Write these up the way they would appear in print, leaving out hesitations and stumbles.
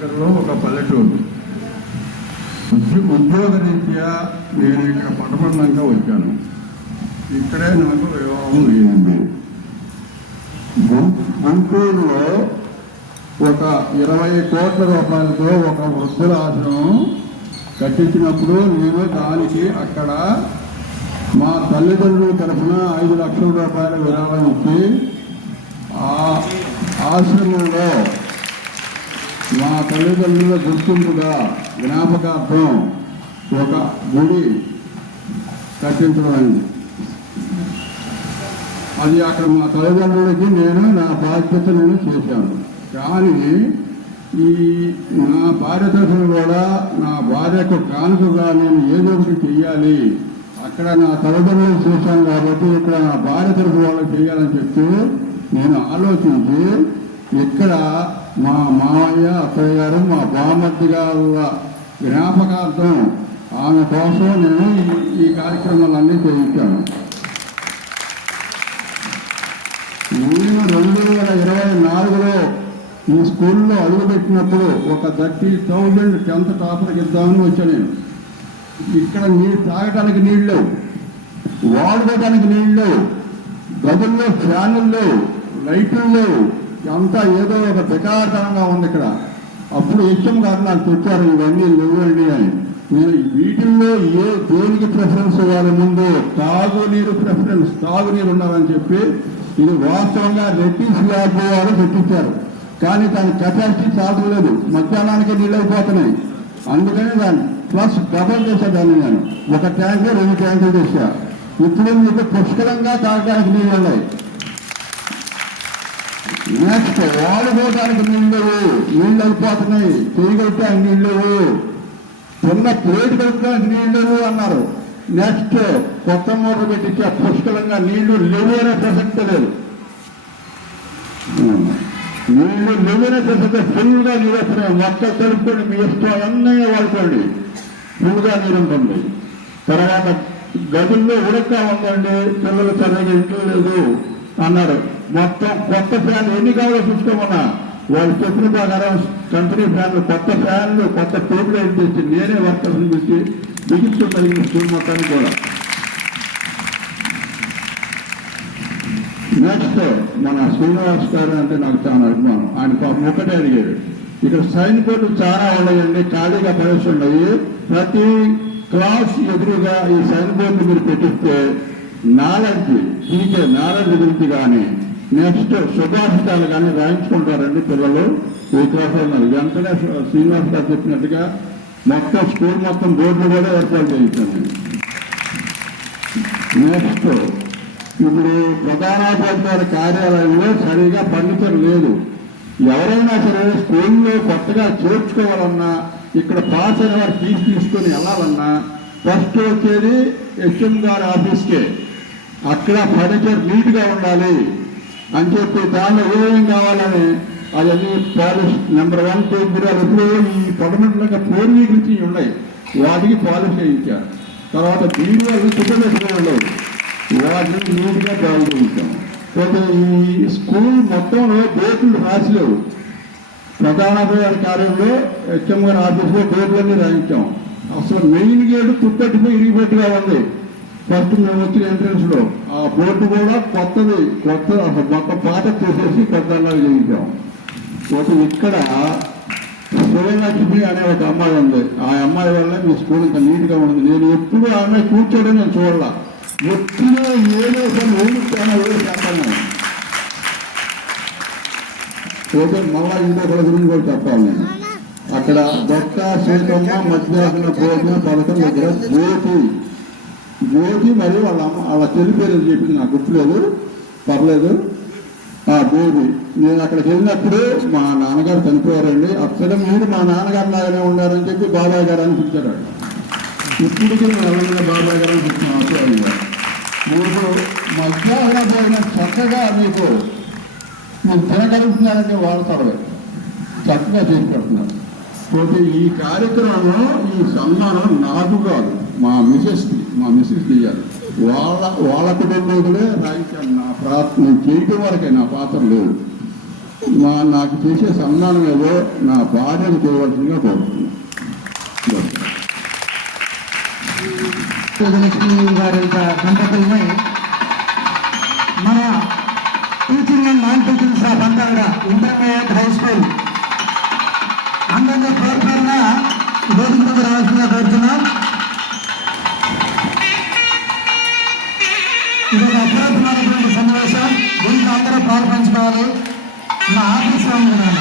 దగ్గరలో ఒక పల్లెటూరు. ఉద్యోగరీత్యా నేను ఇక్కడ పట్టపండంగా వచ్చాను. ఇక్కడే నాకు వివాహం అయింది. గుంటూరులో ఒక 20 కోట్ల రూపాయలతో ఒక వృద్ధుల ఆశ్రమం కట్టించినప్పుడు నేను దానికి అక్కడ మా తల్లిదండ్రుల తరఫున 5 లక్షల రూపాయల విరాళం ఇచ్చి ఆ ఆశ్రమంలో మా తల్లిదండ్రుల గుర్తింపుగా జ్ఞాపకార్థం ఒక గుడి కట్టించడం. అది అక్కడ మా తల్లిదండ్రులకి నేను నా బాధ్యతలను చేశాను. కానీ నా భార్య తరఫున కూడా నా భార్యకు కానుకగా నేను ఏదో ఒకటి చెయ్యాలి. అక్కడ నా తల్లిదండ్రులు చేశాను కాబట్టి ఇక్కడ నా భార్య తరఫున వాళ్ళకి చేయాలని చెప్తూ నేను ఆలోచించి ఇక్కడ మా మామయ్య అత్తయ్య గారు మా బామర్ది గారుల జ్ఞాపకార్థం ఆమె కోసం నేను ఈ కార్యక్రమాలన్నీ చేయించాను. నేను 2024లో ఈ స్కూల్లో అడుగుపెట్టినప్పుడు ఒక 30,000 10th టాపర్కి ఇద్దామని వచ్చాను. నేను ఇక్కడ తాగటానికి నీళ్ళు లేవు, వాడుకోవడానికి నీళ్ళు లేవు, గదుల్లో ఫ్యాన్లు లేవు, లైట్లు లేవు, అంతా ఏదో ఒక బెకారతనంగా ఉంది ఇక్కడ. అప్పుడు హెచ్ఎం గారు నాకు తెచ్చారు ఇవన్నీ లేవండి అని. నేను వీటిల్లో దేనికి ప్రిఫరెన్స్ ఇవ్వాలి? ముందు తాగునీరు ప్రిఫరెన్స్, తాగునీరు ఉండాలని చెప్పి ఇది వాస్తవంగా రెడ్డిస్ ల్యాబ్ వారు పెట్టించారు. కానీ దాని కెపాసిటీ చాలలేదు, మధ్యాహ్నానికి నీళ్ళు అయిపోతున్నాయి. అందుకని దాన్ని ప్లస్ డబల్ చేసేదాన్ని నేను. ఒక ట్యాంకు 2 ట్యాంకులు చేశా. ఇప్పుడు మీకు పుష్కలంగా తాగడానికి నీళ్ళు ఉన్నాయి. నెక్స్ట్ వాడుకోవడానికి నీళ్ళు అయిపోతున్నాయి, చేయగలిగితే నీళ్ళు చిన్న ప్లేట్ కలుపుకోవడానికి నీళ్ళు అన్నారు. నెక్స్ట్ కొత్త మోటార్ పెట్టించా, పుష్కలంగా నీళ్లు లేవు అనే ప్రసక్తి లేదు. నీళ్లు లేవనే ప్రసక్తి, ఫుల్గా నీరు వస్తున్నాయి. మొత్తం కలుపుకోండి, మీ ఇష్టం అన్నీ వాడుకోండి, ఫుల్గా నీరు ఉంటుంది. తర్వాత గదుల్లో ఉడక ఉందండి, పిల్లలు చల్లగా ఇంట్లో లేదు అన్నారు. మొత్తం కొత్త ఫ్యాన్లు ఎన్ని కావాలో చూసుకోమన్నా వాళ్ళు చెప్పిన ప్రకారం కంపెనీ ఫ్యాన్లు, కొత్త ఫ్యాన్లు, కొత్త టేబుల్ తెచ్చి నేనే వర్కర్స్ని పెట్టి బిగించు కలిగిన స్కూల్ మొత్తాన్ని కూడా. నెక్స్ట్ మన శ్రీనివాస్ గారు అంటే నాకు చాలా అభిమానం. ఆయన పాపం ఒకటే అడిగాడు, ఇక్కడ సైన్ బోర్డు చాలా ఉన్నాయండి, ఖాళీగా పడేసి ఉన్నాయి, ప్రతి క్లాస్ ఎదురుగా ఈ సైన్ బోర్డు మీరు పెట్టిస్తే నాలెడ్జ్ గురించి కానీ నెక్స్ట్ శుభాషితాలు కానీ రాయించుకుంటారండి పిల్లలు ఈ క్లాస్ ఉన్నారు. వెంటనే శ్రీనివాస్ గారు చెప్పినట్టుగా మొత్తం స్కూల్ మొత్తం బోర్డులు కూడా ఏర్పాటు చేయించాను. నెక్స్ట్ ఇప్పుడు ప్రధానాధికారి కార్యాలయంలో సరిగా ఫర్నిచర్ లేదు. ఎవరైనా సరే స్కూల్లో కొత్తగా చేర్చుకోవాలన్నా, ఇక్కడ పాస్ అయిన వారు తీసుకొని వెళ్ళాలన్నా ఫస్ట్ వచ్చేది హెచ్ఎం గారి ఆఫీస్కే. అక్కడ ఫర్నిచర్ నీట్గా ఉండాలి అని చెప్పి దానిలో ఏమేం కావాలని అవన్నీ పాలిష్ నెంబర్ 1 పేరు ఎప్పుడో ఈ పొడమట్లుగా పూర్వీకుల నుంచి ఉన్నాయి, వాటికి పాలిష్ చేయించారు. తర్వాత బీరువాళ్ళు చుట్టబెట్టుకుని ఉండవు, వాటిని నీట్గా బాగు చేయించాం. పోతే ఈ స్కూల్ మొత్తంలో బోర్డులు రాసిలేవు. ప్రధానాధికారి కార్యంలో హెచ్ఎం గారి ఆఫీస్లో బోర్డులన్నీ రాయించాం. అసలు మెయిన్ గేటు తుప్పట్టుకుని ఇరిగిపెట్టుగా ఉంది. ఫస్ట్ మేము వచ్చిన ఎంట్రన్స్ లో ఆ బోర్డు కూడా కొత్తది, అసలు మొత్తం పాత చేసేసి కొత్తగా చేయించాం. పోతే ఇక్కడ శివలక్ష్మి అనే ఒక అమ్మాయి ఉంది, ఆ అమ్మాయి వల్ల మీ స్కూల్ ఇంత నీట్గా ఉంది. నేను ఎప్పుడు ఆమె కూర్చోడం నేను చూడాల, ఎప్పుడూ ఏదో ఊరుతాను చెప్పాను. పోతే మళ్ళా ఇంకొకరి గురించి కూడా చెప్పాలి నేను. అక్కడ దొక్క సీతమ్మ మధ్యాహ్న భోజన పథకం దగ్గర జ్యోతి మరియు వాళ్ళ చెల్లి పేరు చెప్పింది, నాకు గుర్తులేదు, పర్లేదు. ఆ బేబీ నేను అక్కడికి వెళ్ళినప్పుడు మా నాన్నగారు చనిపోయారండి, అక్కడ మీరు మా నాన్నగారు లాగానే ఉన్నారని చెప్పి బాబాయ్ గారు అని పిలిచాడు. ఇప్పటికీ నేను ఎవరైనా బాబాయ్ గారు అని చెప్తున్నాను. మీకు మధ్యాహ్న భోజనం చక్కగా మీకు తినగలుగుతున్నారంటే వాడతారు, చక్కగా చేసి పెడుతున్నారు. పోతే ఈ కార్యక్రమం ఈ సన్మానం నాకు కాదు, మా మిసెస్ చేయాలి. వాళ్ళ కుటుంబంలో రాయించాను. నా ప్రార్థన చేయటం వరకే, నా పాత్ర లేదు. నాకు చేసే సన్మానం ఏదో నా భార్యను చేయవలసిందిగా కోరుతున్నాను. లక్ష్మీ గారి దంపతుల్ని మన teaching and non teaching staff అంతా కూడా ఇంటర్మీడియట్ హై స్కూల్ అందరినీ పేరున వేదిక మీద రావాల్సిందిగా కోరుతున్నాం. ఇది ఒక అద్భుతమైనటువంటి సన్నివేశం. దీంట్లో అందరూ పాల్పంచుకోవాలి. మా ఆఫీస్లో ఉన్నాను.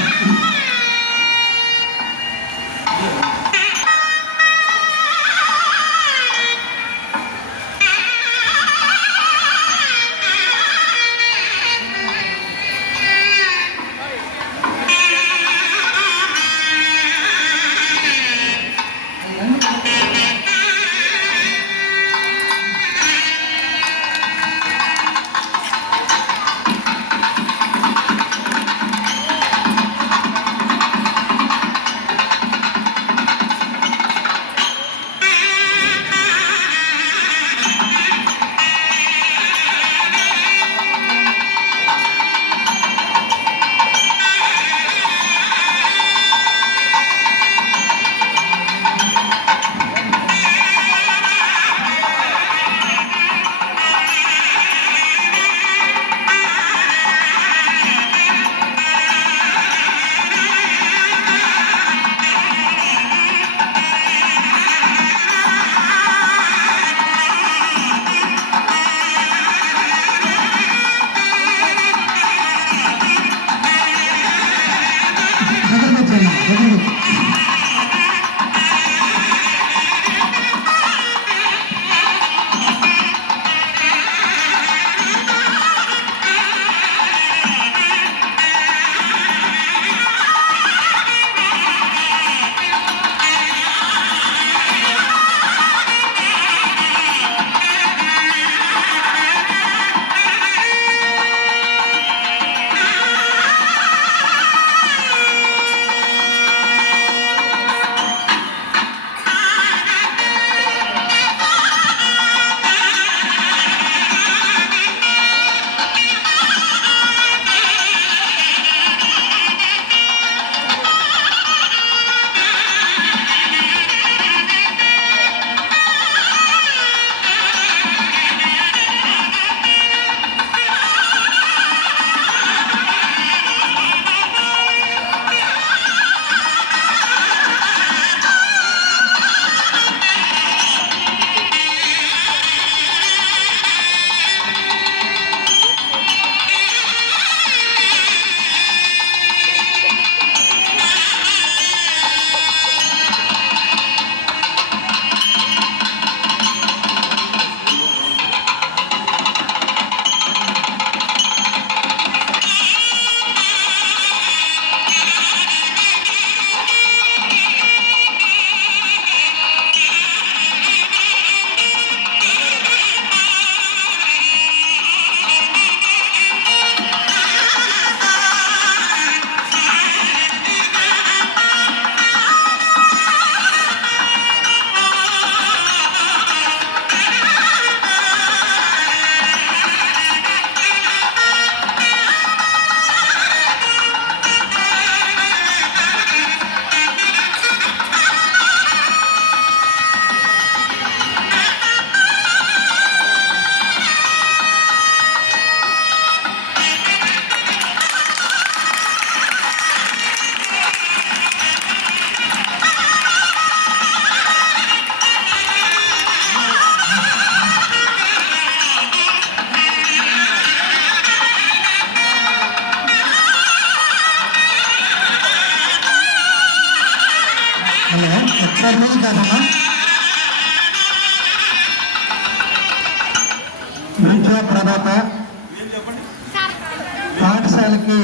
పాఠశాలకి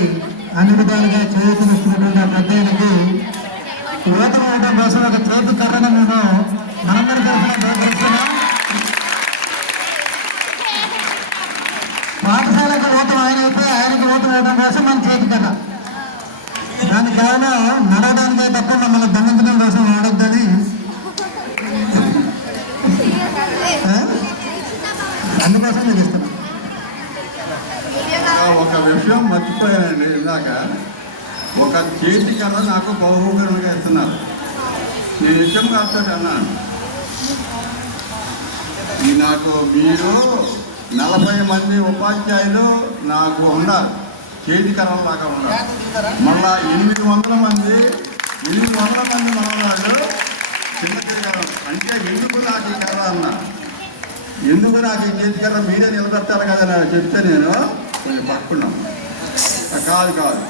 అన్ని విధాలుగా చేయూతనిస్తున్నటువంటి ఆ పెద్దలకి యువత వేయడం కోసం ఒక చేతి కర్రను నేను మనందరి తరఫున పాఠశాలకు ఓటు ఆయన అయితే ఆయనకి ఓటు వేయడం కోసం మన చేతి కర్ర. దానికి కారణం నడవడానికే తప్ప మమ్మల్ని దండించడం కోసం వాడొద్దని అందుకోసం నేను ఇస్తున్నాను. ఒక విషయం మర్చిపోయానండి ఇందాక. చేతి కన్నా నాకు బహుమూలంగా ఇస్తున్నారు. నేను హెచ్ఎం గారితో అన్నాను, నాకు మీరు 40 మంది ఉపాధ్యాయులు నాకు ఉన్నారు, చేతి కర్రలు లాగా ఉన్నారు. మళ్ళా 800 మంది మనవాళ్ళు చిన్న కర్ర. అంటే ఎందుకు నాకు ఈ కర్ర అన్నా, ఎందుకు నాకు ఈ చేతి కర్ర మీరే నిలబెట్టారు కదా అని చెప్తే నేను కొంచెం పట్టుకున్నాం. కాదు,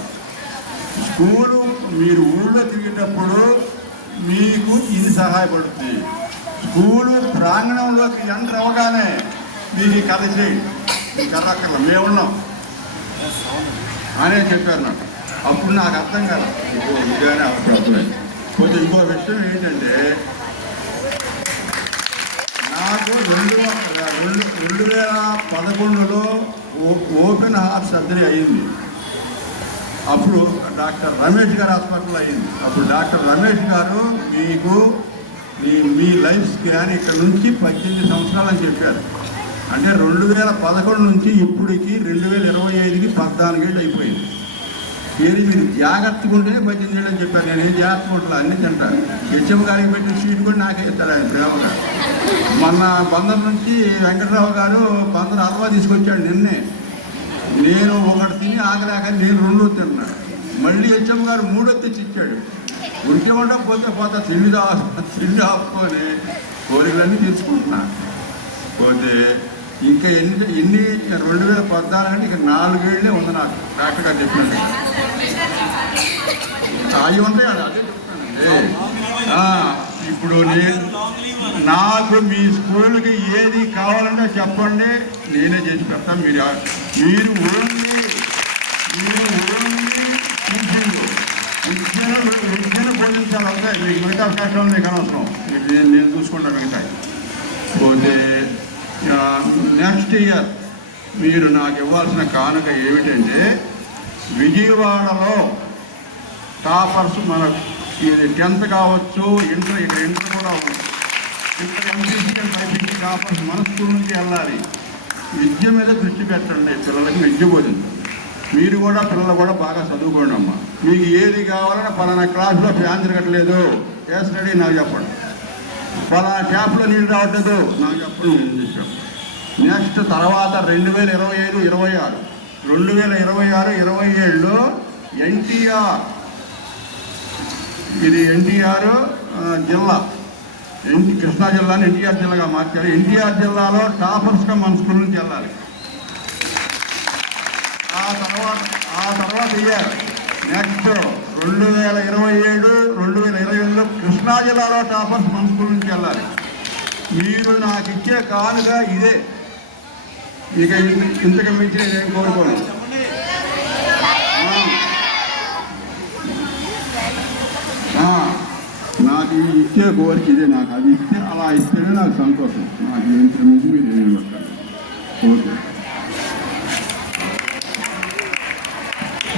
స్కూలు మీరు ఊళ్ళో తిరిగేటప్పుడు మీకు ఇది సహాయపడుతుంది. స్కూలు ప్రాంగణంలోకి ఎంటర్ అవ్వగానే మీరు ఈ కథ చేయండి, ఈ కథ అక్కడ మేమున్నాం అనే చెప్పారు నాకు. అప్పుడు నాకు అర్థం కాదు, ఇదిగానే అర్థం. కొంచెం ఇంకో విషయం ఏంటంటే, నాకు 2011లో ఓపెన్ హార్ట్ సర్జరీ అయ్యింది. అప్పుడు డాక్టర్ రమేష్ గారు హాస్పిటల్ అయ్యింది. అప్పుడు డాక్టర్ రమేష్ గారు మీకు మీ లైఫ్ స్కాన్ ఇక్కడ నుంచి 18 సంవత్సరాలు అని చెప్పారు. అంటే 2011 నుంచి ఇప్పటికి 2025కి 14 ఏళ్ళు అయిపోయింది. ఏది మీరు జాగ్రత్తగా ఉంటేనే 18 ఏళ్ళు అని చెప్పారు. నేనేం జాగ్రత్తగా ఉంటాను, అన్నీ తింటాను. హెచ్ఎం గారికి పెట్టిన సీట్ కూడా నాకే ఇస్తాడు ఆయన ప్రేమగా. మొన్న బందర్ నుంచి వెంకటరావు గారు బందర్ హల్వా తీసుకొచ్చాడు నిన్నే. నేను ఒకటి తిని ఆగలేక నేను 2 తిన్నాను. మళ్ళీ హెచ్ఎం గారు 3 తెచ్చి ఇచ్చాడు. ఉరికే పోతే తిండి ఆపుకొని కోరికలన్నీ తీర్చుకుంటున్నాను. పోతే ఇంకా ఎన్ని 2014 అంటే ఇంకా 4 ఏళ్ళే ఉంది నాకు. డాక్టర్ గారు చెప్పినట్టు అవి ఉంటాయి, అదే చెప్తానండి. ఇప్పుడు నాకు మీ స్కూల్కి ఏది కావాలంటే చెప్పండి, నేనే చేసి పెడతాను. మీరు ఓన్లీ విద్యను బోధించాలి అంతే. మీకు మిగతా కష్టం మీకు అనవసరం, నేను చూసుకుంటాను మిగతా. పోతే నెక్స్ట్ ఇయర్ మీరు నాకు ఇవ్వాల్సిన కానుక ఏమిటంటే, విజయవాడలో టాపర్స్ మన ఇది 10th కావచ్చు, ఇంటర్ కూడా ఇంటర్ ఎంపీసీ బైపీసీ టాపర్స్ మన స్కూల్ నుంచి వెళ్ళాలి. విద్య మీద దృష్టి పెట్టండి, పిల్లలకి విద్య బోధించండి. మీరు కూడా పిల్లలు కూడా బాగా చదువుకోండి అమ్మా. మీకు ఏది కావాలన్నా పలానా క్లాసులో ఫ్యాన్ తిరగట్లేదు, స్టడీ నాకు చెప్పండి. పలానా ట్యాప్లో నీళ్ళు రావట్లేదు నాకు చెప్పండి, నేను చెప్పాను. నెక్స్ట్ తర్వాత 2025-26 2026-27లో ఎన్టీఆర్, ఇది ఎన్టీఆర్ జిల్లా, కృష్ణా జిల్లాని ఎన్టీఆర్ జిల్లాగా మార్చారు. ఎన్టీఆర్ జిల్లాలో టాపర్స్గా మన స్కూల్ నుంచి వెళ్ళాలి. ఆ తర్వాత ఇయర్ నెక్స్ట్ 2027-2028లో కృష్ణా జిల్లాలో టాపర్స్ మన స్కూల్ నుంచి వెళ్ళాలి. మీరు నాకు ఇచ్చే కానుగా ఇదే, ఇక ఇంతకు మించి నేనేం కోరుకోను. నాకు ఇచ్చే కోరిక ఇదే. నాకు అది ఇస్తే అలా ఇస్తేనే నాకు సంతోషం. నాకు ఇంతకు మించి మీరు ఏం పెట్టాలి.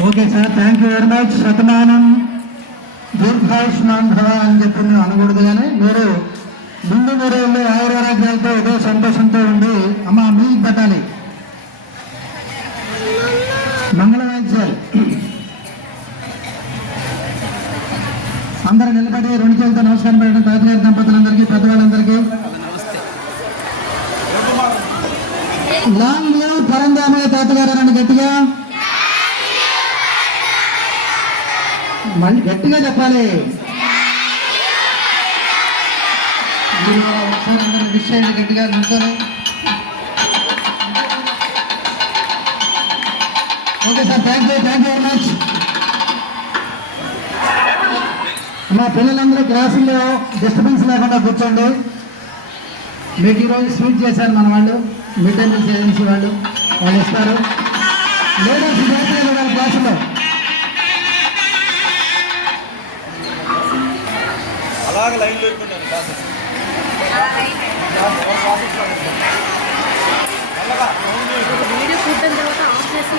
Okay sir, thank you very much. శతమానం దీర్ఘాయుష్మాన్ భవ అని చెప్పి మేము అనకూడదు, కానీ మీరు ముందు 3 ఏళ్ళు ఆయురారోగ్యాలతో ఏదో సంతోషంతో ఉండి అమ్మ మీకు పెట్టాలి. మంగళవాద్యాలు అందరూ నిలబడి 2 చేతులతో నమస్కారం పెట్టడం. తాతగారి దంపతులందరికీ, పెద్దవాళ్ళందరికీ లాంగ్ లివ్ పరంధామయ్య తాతగారు అని గట్టిగా, మళ్ళీ గట్టిగా చెప్పాలి. మీరు ఒకసారి అందరూ విష్ చేయండి గట్టిగా నిల్చొని. Okay sir, thank you very much. మా పిల్లలందరూ క్లాసుల్లో డిస్టర్బెన్స్ లేకుండా కూర్చోండి. మీకు ఈరోజు స్వీట్ చేశారు మన వాళ్ళు, మిడ్ డే మీల్స్ ఏజెన్సీ వాళ్ళు ఇస్తారు. లీడర్స్ చేస్తారు వాళ్ళ క్లాసులో. అలాగే లైన్లో వీడియో చూడడం తర్వాత ఆఫ్ చేసి